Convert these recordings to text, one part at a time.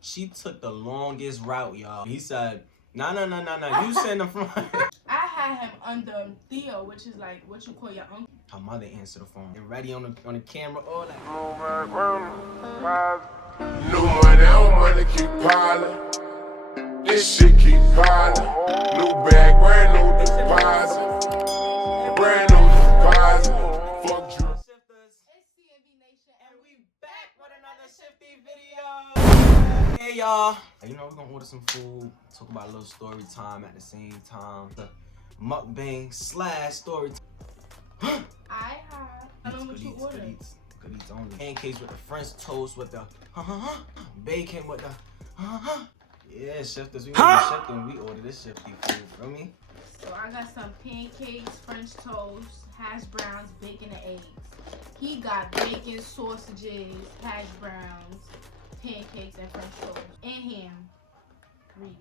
She took the longest route, y'all. He said, nah, you sit in the front. I had him under Theo, which is like what you call your uncle. Her mother answered the phone. And ready on the camera, all that. New money, old money keep piling. This shit keep piling. New bag, brand new deposit. Brand new deposit. Fuck you. Shifters. It's CNB Nation, and we back with another Shifty video. Hey y'all. You know, we're gonna order some food, talk about a little story time at the same time. The mukbang / story time. I don't know what you ordered. Good eats only. Pancakes with the French toast with the bacon with the Yeah, shifters. We shifting. We ordered this shifty food. Feel me? So I got some pancakes, French toast, hash browns, bacon, and eggs. He got bacon, sausages, hash browns, pancakes, and French toast, and ham. Read.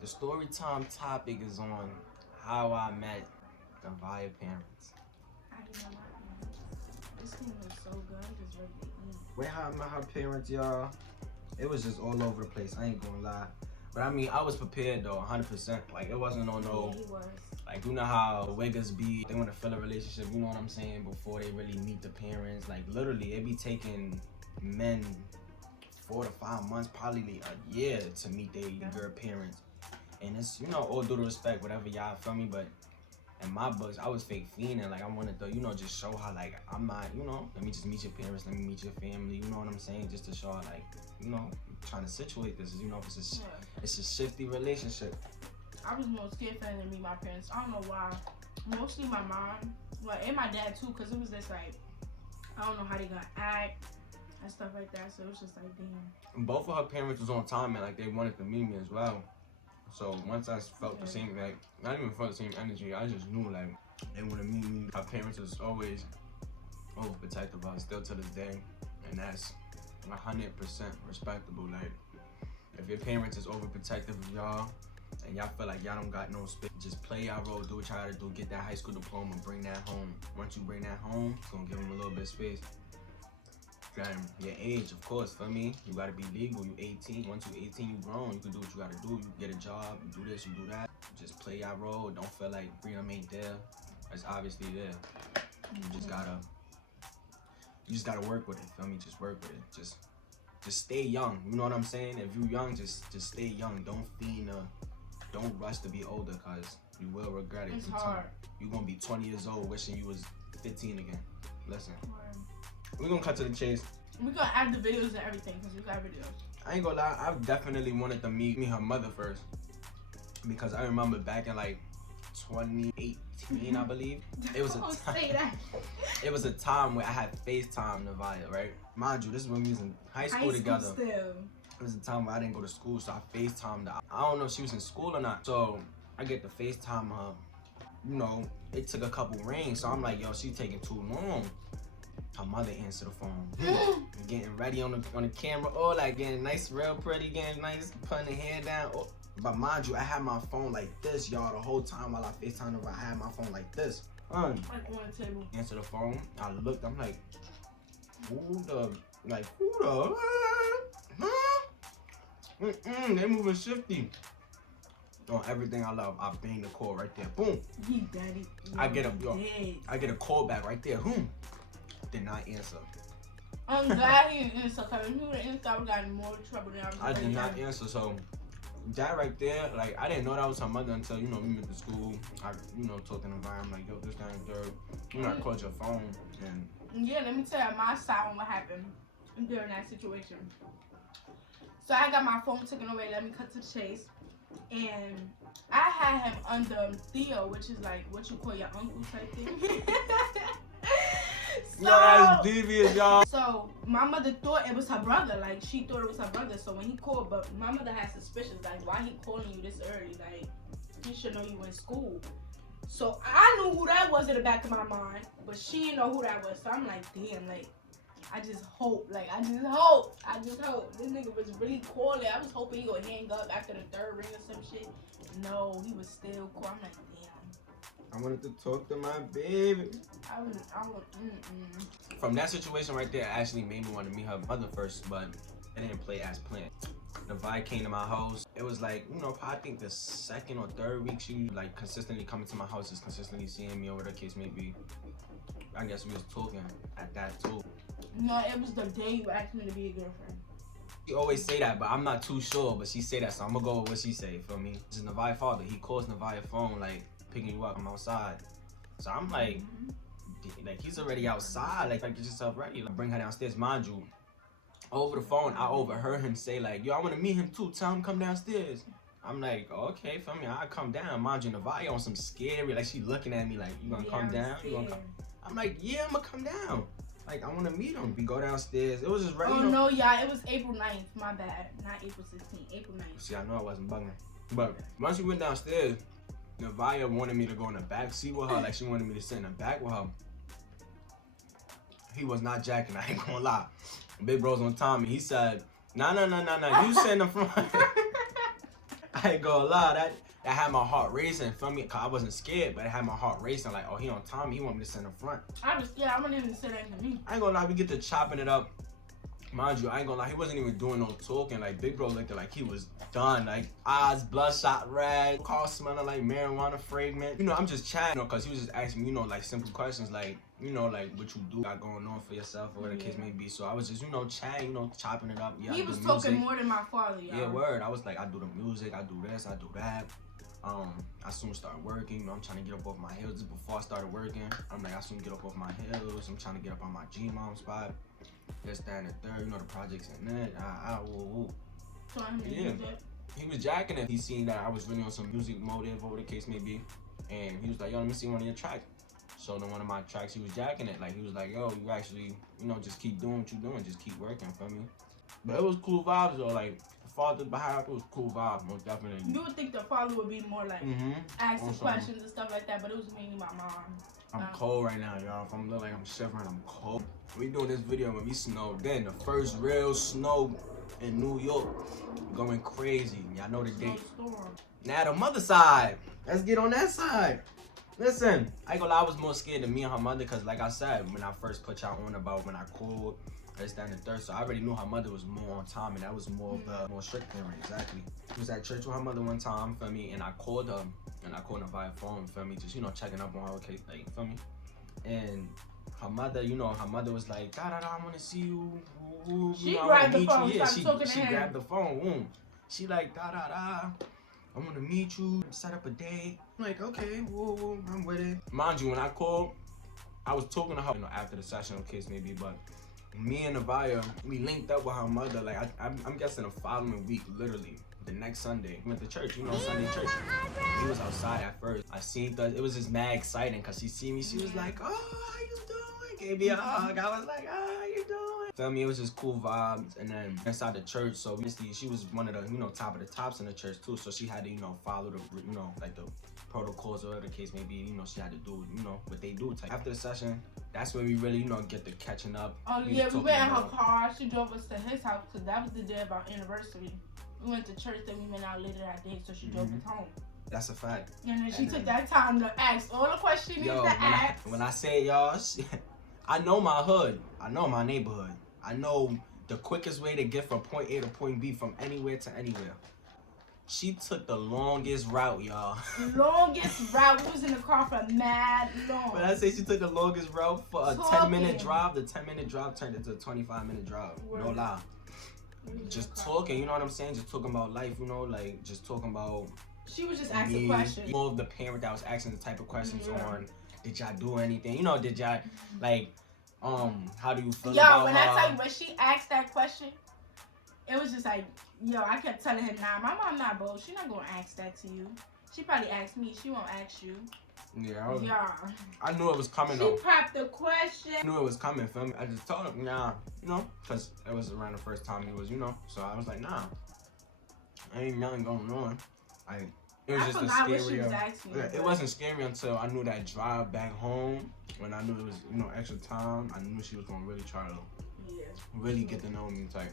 The story time topic is on how I met the Via parents. I didn't know my parents. This thing was so good. I'm just ready to eat. Where how I met her parents, y'all, it was just all over the place. I ain't gonna lie. But I mean, I was prepared though, 100%. Like, it wasn't on no, Yeah, he was. like, you know how wiggers be, they want to fill a relationship, you know what I'm saying, before they really meet the parents. Like, literally, it be taking men 4 to 5 months, probably a year to meet their parents. And it's, you know, all due to respect, whatever y'all feel me, but in my books, I was fake fiending. Like, I wanted to, you know, just show how, like, I'm not, you know, let me just meet your parents, let me meet your family, you know what I'm saying? Just to show how, like, you know, trying to situate this, you know, it's a shifty relationship. I was more scared for him to meet my parents. I don't know why. Mostly my mom, like, and my dad too, because it was just like, I don't know how they gonna act and stuff like that. So it was just like, damn. Both of her parents was on time and, like, they wanted to meet me as well. So once I felt the same, like, not even felt the same energy, I just knew, like, they want to meet me. Our parents is always overprotective of us, still to this day, and that's 100% respectable. Like, if your parents is overprotective of y'all, and y'all feel like y'all don't got no space, just play y'all role, do what y'all gotta do, get that high school diploma, bring that home. Once you bring that home, it's gonna give them a little bit of space. And your age, of course, for me, you gotta be legal. You 18. Once you 18, you grown. You can do what you gotta do. You get a job. You do this. You do that. Just play your role. Don't feel like freedom ain't there. It's obviously there. You just gotta work with it. Feel me? Just work with it. Just stay young. You know what I'm saying? If you young, just stay young. Don't fiend. Don't rush to be older, cause you will regret it. It's hard. You gonna be 20 years old wishing you was 15 again. Listen. We're gonna cut to the chase. We're gonna add the videos and everything because we got videos. I ain't gonna lie, I definitely wanted to meet her mother first. Because I remember back in like 2018, I believe. It was a time. It was a time where I had FaceTime Nevada, right? Mind you, this is when we was in high school together. Still. It was a time where I didn't go to school, so I FaceTimed her. I don't know if she was in school or not. So I get to FaceTime her. You know, it took a couple rings, so I'm like, yo, she taking too long. Her mother answered the phone. Getting ready on the camera. Oh, like getting nice, real pretty, getting nice, putting the hair down. Oh. But mind you, I had my phone like this, y'all, the whole time while I FaceTimed her. I had my phone like this. Like on the table. Answer the phone. I looked. I'm like, who the? They moving shifty. On everything I love, I bang the call right there. Boom. He daddy. I get a call back right there. Did not answer. I'm glad he didn't answer, because if he would have answered, I would have gotten more trouble than I was. I did not answer, so that right there, like, I didn't know that was her mother until, you know, we went to school. I, you know, talked in the environment, like, yo, this, that, and third. You know, I called your phone, and... Yeah, let me tell you my side on what happened during that situation. So I got my phone taken away, let me cut to the chase. And I had him under Theo, which is like what you call your uncle type thing. So, no, that's devious, y'all. So my mother thought it was her brother. Like, she thought it was her brother. So when he called, but my mother had suspicions. Like, why he calling you this early? Like, he should know you in school. So I knew who that was in the back of my mind, but she didn't know who that was. So I'm like, damn, like, I just hope. This nigga was really calling. I was hoping he would hang up after the third ring or some shit. No, he was still calling. I'm like, damn. I wanted to talk to my baby. I was. From that situation right there, it actually made me want to meet her mother first, but It didn't play as planned. Nevaeh came to my house. It was like, you know, I think the second or third week she like consistently coming to my house, just consistently seeing me or whatever the case may be. I guess we was talking at that too. No, it was the day you asked me to be a girlfriend. She always say that, but I'm not too sure. But she say that, so I'm gonna go with what she say. Feel me? This is Nevaeh's father. He calls Nevaeh's phone like picking you up. I'm outside, so I'm like, he's already outside. Like get yourself ready. Like, bring her downstairs, mind you. Over the phone, I overheard him say like, "Yo, I want to meet him too. Tell him come downstairs." I'm like, okay, feel me? I come down. Mind you, Nevaeh on some scary. Like she looking at me like, "You gonna come down? You gonna come?" I'm like, "Yeah, I'm gonna come down." Like I want to meet him. We go downstairs. It was just right. Oh no, yeah, it was April 9th. My bad, not April 16th. April 9th. See, I know I wasn't bugging, but once we went downstairs, Nevaeh wanted me to go in the back seat with her. Like she wanted me to sit in the back with her. He was not jacking. I ain't gonna lie. Big bro's on Tommy. He said, "Nah. You sit in the front." I ain't gonna lie. That had my heart racing. Feel me? Cause I wasn't scared, but it had my heart racing. Like, oh, he on Tommy. He want me to sit in the front. I was scared. I wouldn't even sit next to me. I ain't gonna lie. We get to chopping it up. Mind you, I ain't gonna lie. He wasn't even doing no talking. Like, Big Bro looked like he was done. Like, eyes bloodshot red, car smelling like marijuana fragrance. You know, I'm just chatting, you know, cause he was just asking me, you know, like simple questions, like, you know, like what you do got going on for yourself or whatever the case may be. So I was just, you know, chatting, you know, chopping it up. Yeah, he was talking more than my father, y'all. Yeah, word. I was like, I do the music, I do this, I do that. I soon start working. You know, I'm trying to get up off my heels. Just before I started working, I'm like, I soon get up off my heels. I'm trying to get up on my G-Mom spot. This, that, and the third. You know, the projects and that. So yeah. He was jacking it. He seen that I was really on some music motive, whatever the case may be. And he was like, yo, let me see one of your tracks. So then one of my tracks, he was jacking it. Like, he was like, yo, you actually, you know, just keep doing what you're doing. Just keep working, for me. But it was cool vibes, though. Like, the father behind it was cool vibes, most definitely. You would think the father would be more like asking questions and stuff like that, but it was mainly my mom. I'm cold right now, y'all. If I'm looking like I'm shivering, I'm cold. We doing this video when we snowed. Then the first real snow in New York, going crazy. Y'all know the date. Now the mother side. Let's get on that side. Listen, I ain't gonna lie, I was more scared than me and her mother, cause like I said, when I first put y'all on about when I called, this, that, and the third, so I already knew her mother was more on time, and that was more of the more strict parent, exactly. She was at church with her mother one time, feel me, and I called her, and I called her via phone, feel me, just, you know, checking up on her, okay, like, feel me, and her mother, you know, her mother was like, I want to see you, she grabbed the phone, yeah, she grabbed the phone, boom. She like, I want to meet you, set up a date. I'm like, okay, woo, I'm with it. Mind you, when I called, I was talking to her, you know, after the session, in case maybe, but me and Nevaeh, we linked up with her mother, like, I'm guessing the following week, literally, the next Sunday. We went to church, you know, Sunday church. He was outside at first. I seen that, it was just mad exciting, because she see me, she was like, oh, how you doing? Gave me a hug. I was like, oh, how you doing? Feel me, it was just cool vibes. And then inside the church, so basically she was one of the, you know, top of the tops in the church too. So she had to, you know, follow the, you know, like the protocols or whatever the case may be. You know, she had to do, you know, what they do. After the session, that's when we really, you know, get the catching up. Oh yeah, we went in her car. She drove us to his house because that was the day of our anniversary. We went to church, then we went out later that day, so she drove us home. That's a fact. And then she took that time to ask all the questions she needed to ask. When I say y'all, I know my hood. I know my neighborhood. I know the quickest way to get from point A to point B from anywhere to anywhere. She took the longest route, y'all. Longest route. We was in the car for mad long. When I say she took the longest route for a 10-minute drive, the 10-minute drive turned into a 25-minute drive. No lie. Just talking, you know what I'm saying? Just talking about life, you know, like just talking about. She was just asking questions. More of the parent that was asking the type of questions on, did y'all do anything? You know, did y'all, like, how do you feel about when I tell you, when she asked that question, it was just like, yo, I kept telling her, nah, my mom not bold. She not gonna ask that to you. She probably asked me. She won't ask you. Yeah, I knew it was coming, though. She prepped the question. I knew it was coming, feel me? I just told her, nah, you know, because it was around the first time he was, you know, so I was like, nah, ain't nothing going on. It was just a scary. It wasn't scary until I knew that drive back home, when I knew it was, you know, extra time. I knew she was gonna really try to really get to know me type.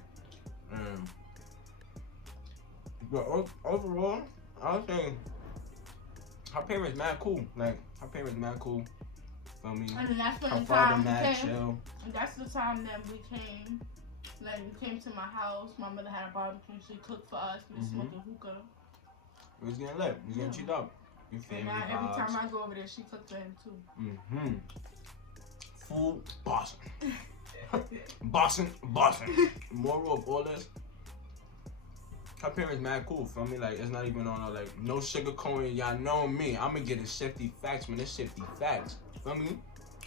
But overall, I was saying her parents mad cool. Like, her parents mad cool. Feel me? And that's when her the father time mad came. chill. That's the time that we came Like, we came to my house. My mother had a barbecue. She cooked for us. We smoked a hookah. We was getting lit. We was getting cheated up. You And family now every vibes. time I go over there, she cooks for him too. Food, bossing. bossing. Moral of all this, her parents mad cool, feel me? Like, it's not even on like no sugarcoating. Y'all know me. I'ma get a shifty facts, man. It's shifty facts. Feel me?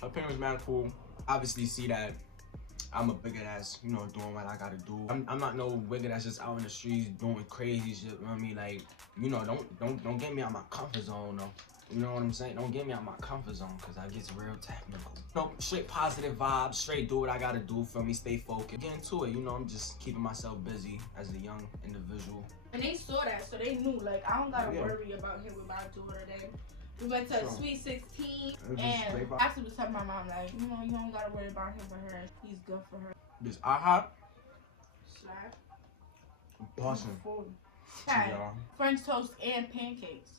Her parents mad cool. Obviously see that I'm a bigger ass, you know, doing what I gotta do. I'm not no wigger that's just out in the streets doing crazy shit. You know what I mean? Like, you know, don't get me out my comfort zone though. You know what I'm saying? Don't get me out my comfort zone, cause I get real technical. No, straight positive vibes, straight do what I gotta do, feel me, stay focused. Get into it, you know, I'm just keeping myself busy as a young individual. And they saw that, so they knew, like, I don't gotta worry about him with my daughter. Then we went to Sweet 16, and after was telling my mom, like, you know, you don't gotta worry about him for her. He's good for her. This IHOP, Slap. bossing. Had French toast and pancakes.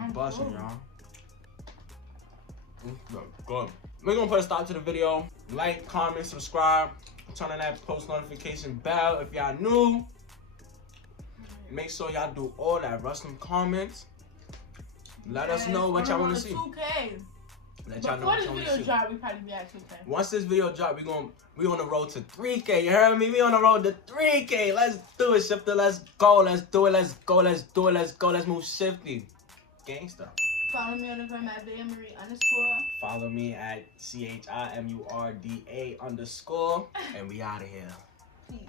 I'm busting, y'all. Good. We're gonna put a stop to the video. Like, comment, subscribe. Turn on that post notification bell if y'all new. Make sure y'all do all that. Rush some comments. Let us know what y'all want to see. 2K. Let y'all know what y'all want to see. Before this video drop, we probably be at 2K. Once this video drop, we on the road to 3K. You heard me? We on the road to 3K. Let's do it, Shifter. Let's go. Let's do it. Let's go. Let's do it. Let's go. Let's move Shifty. Gangsta. Follow me on the gram at @VeaMarie_. Follow me at CHIMURDA_. And we out of here. Peace.